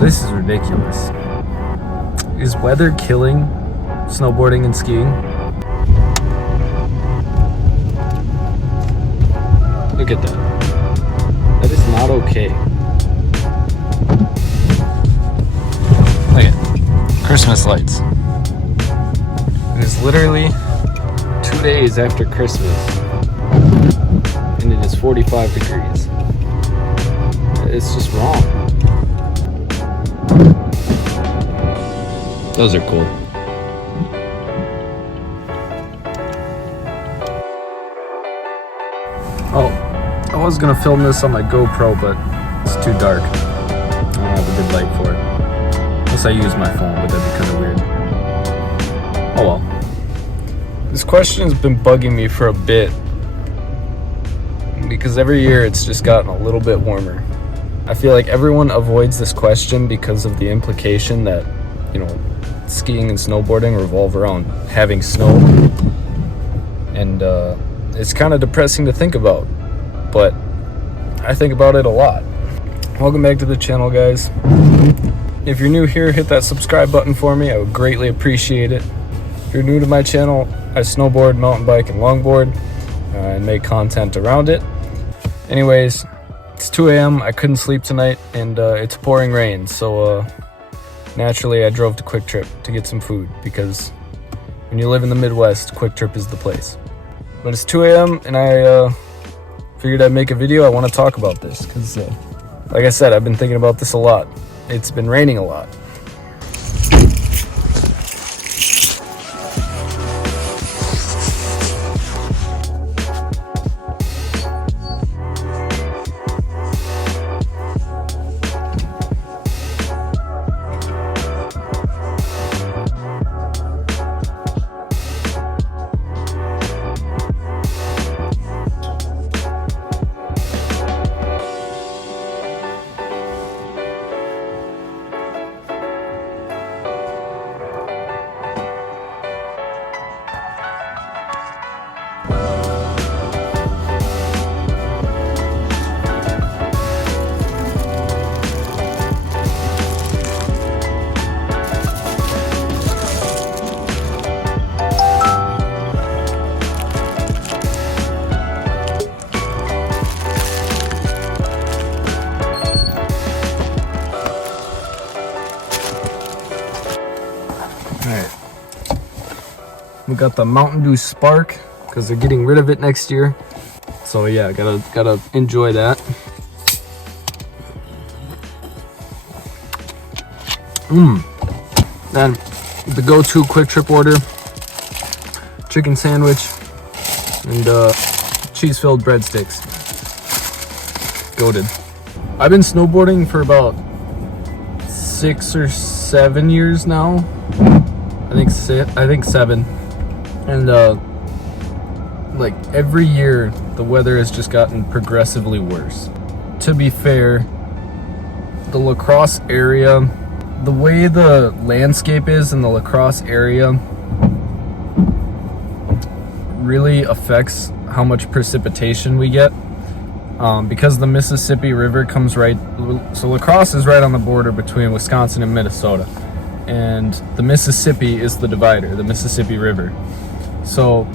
This is ridiculous. Is weather killing snowboarding and skiing? Look at that. That is not okay. Look at Christmas lights. It is literally 2 days after Christmas, and it is 45 degrees. It's just wrong. Those are cool. Oh, I was gonna film this on my GoPro, but it's too dark. I don't have a good light for it. Unless I use my phone, but that'd be kind of weird. Oh well. This question has been bugging me for a bit, because every year it's just gotten a little bit warmer. I feel like everyone avoids this question because of the implication that, you know, skiing and snowboarding revolve around having snow, and it's kind of depressing to think about, but I think about it a lot. Welcome back to the channel, guys. If you're new here, hit that subscribe button for me. I would greatly appreciate it. If you're new to my channel, I snowboard, mountain bike, and longboard, and make content around it. Anyways, it's 2 a.m. I couldn't sleep tonight, and it's pouring rain, so naturally I drove to Quick Trip to get some food, because when you live in the Midwest, Quick Trip is the place. But it's 2 a.m. and I figured I'd make a video. I want to talk about this because, like I said, I've been thinking about this a lot. It's been raining a lot. Alright, we got the Mountain Dew Spark because they're getting rid of it next year. So yeah, gotta enjoy that. Then the go-to Quick Trip order: chicken sandwich and cheese-filled breadsticks. Goated. I've been snowboarding for about 6 or 7 years now. I think 7, and like every year the weather has just gotten progressively worse. To be fair, the La Crosse area, the way the landscape is in the La Crosse area really affects how much precipitation we get, because the Mississippi River comes right, so La Crosse is right on the border between Wisconsin and Minnesota. And the Mississippi is the divider, the Mississippi River. So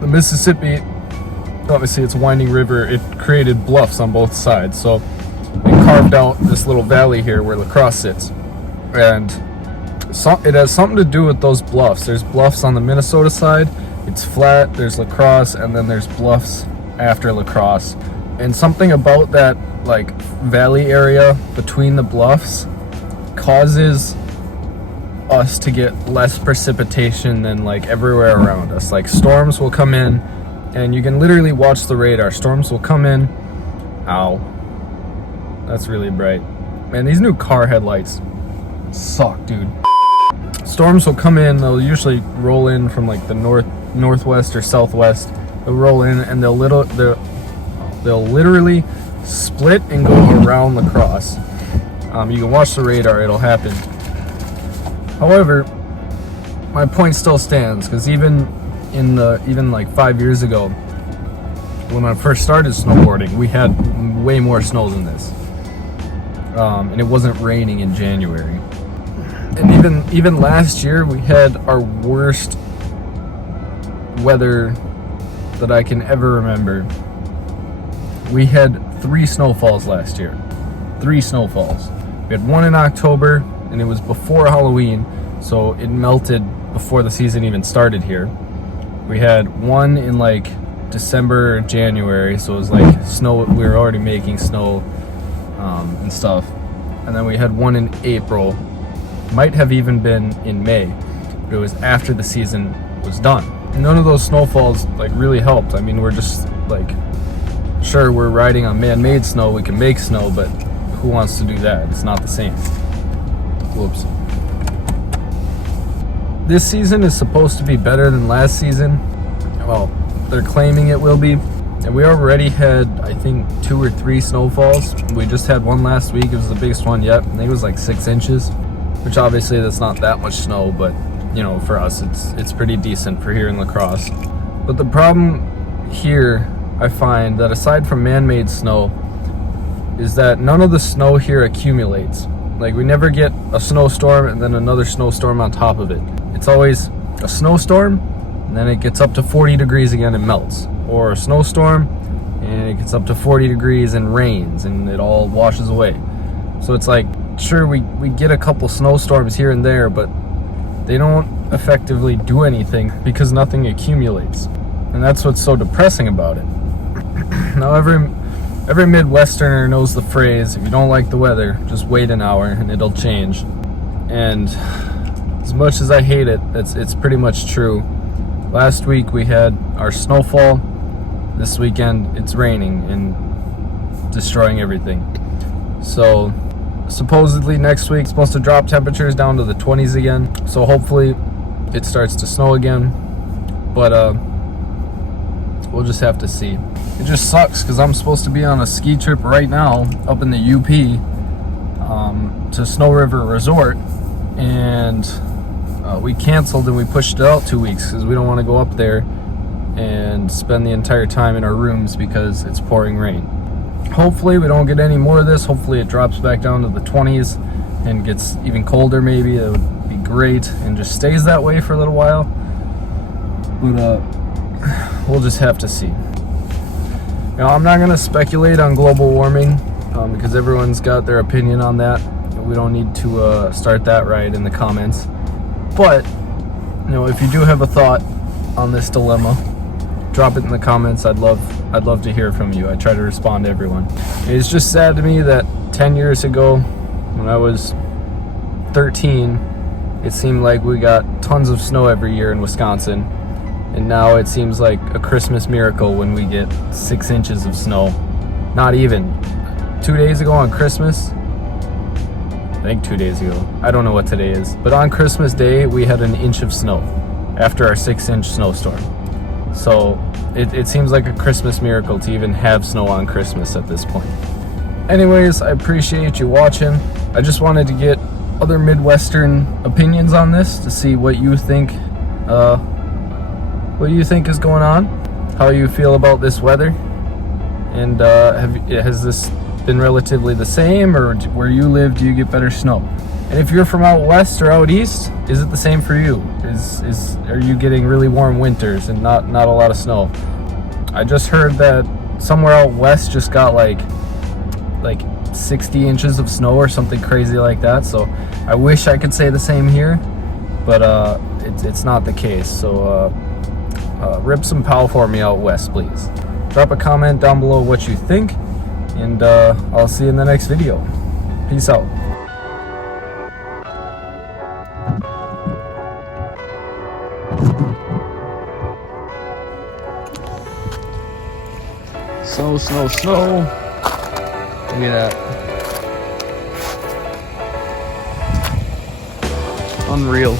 the Mississippi, obviously it's a winding river, it created bluffs on both sides. So it carved out this little valley here where La Crosse sits. And it has something to do with those bluffs. There's bluffs on the Minnesota side, it's flat, there's La Crosse, and then there's bluffs after La Crosse. And something about that like valley area between the bluffs causes us to get less precipitation than like everywhere around us. Like storms will come in, and you can literally watch the radar. Storms will come in. Ow, that's really bright. Man, these new car headlights suck, dude. Storms will come in, they'll usually roll in from like the northwest or southwest. They'll roll in and they'll literally split and go around La Crosse. You can watch the radar, it'll happen. However, my point still stands, because even like 5 years ago, when I first started snowboarding, we had way more snow than this. and it wasn't raining in January. And even last year, we had our worst weather that I can ever remember. We had 3 snowfalls last year. 3 snowfalls. We had one in October, and it was before Halloween, so it melted before the season even started here. We had one in like December or January, so it was like snow. We were already making snow and stuff. And then we had one in April. Might have even been in May, but it was after the season was done. None of those snowfalls like really helped. I mean, we're just like, sure, we're riding on man-made snow, we can make snow, but who wants to do that? It's not the same. Whoops. This season is supposed to be better than last season. Well, they're claiming it will be. And we already had, I think, 2 or 3 snowfalls. We just had one last week. It was the biggest one yet. I think it was like 6 inches, which obviously that's not that much snow, but you know, for us, it's pretty decent for here in La Crosse. But the problem here, I find that aside from man-made snow, is that none of the snow here accumulates. Like, we never get a snowstorm and then another snowstorm on top of it. It's always a snowstorm, and then it gets up to 40 degrees again and melts. Or a snowstorm, and it gets up to 40 degrees and rains, and it all washes away. So it's like, sure, we get a couple snowstorms here and there, but they don't effectively do anything because nothing accumulates. And that's what's so depressing about it. Now, every Midwesterner knows the phrase, if you don't like the weather, just wait an hour and it'll change. And as much as I hate it, it's pretty much true. Last week we had our snowfall. This weekend it's raining and destroying everything. So supposedly next week it's supposed to drop temperatures down to the 20s again. So hopefully it starts to snow again. But we'll just have to see. It just sucks because I'm supposed to be on a ski trip right now up in the UP to Snow River Resort, and we canceled and we pushed it out 2 weeks because we don't want to go up there and spend the entire time in our rooms because it's pouring rain. Hopefully we don't get any more of this. Hopefully it drops back down to the 20s and gets even colder maybe. That would be great, and just stays that way for a little while. But we'll just have to see. Now, I'm not going to speculate on global warming because everyone's got their opinion on that. We don't need to start that right in the comments. But, you know, if you do have a thought on this dilemma, drop it in the comments. I'd love to hear from you. I try to respond to everyone. It's just sad to me that 10 years ago, when I was 13, it seemed like we got tons of snow every year in Wisconsin. And now it seems like a Christmas miracle when we get 6 inches of snow. Not even. 2 days ago on Christmas, I think 2 days ago, I don't know what today is, but on Christmas Day, we had an inch of snow after our 6-inch snowstorm. So it seems like a Christmas miracle to even have snow on Christmas at this point. Anyways, I appreciate you watching. I just wanted to get other Midwestern opinions on this to see what you think is going on, how you feel about this weather, and has this been relatively the same, or where you live, do you get better snow? And if you're from out west or out east, is it the same for you? Are you getting really warm winters and not a lot of snow? I just heard that somewhere out west just got like 60 inches of snow or something crazy like that. So I wish I could say the same here, but it's not the case. So rip some pow for me out west, please. Drop a comment down below what you think, and I'll see you in the next video. Peace out. Snow. Look at that. Unreal.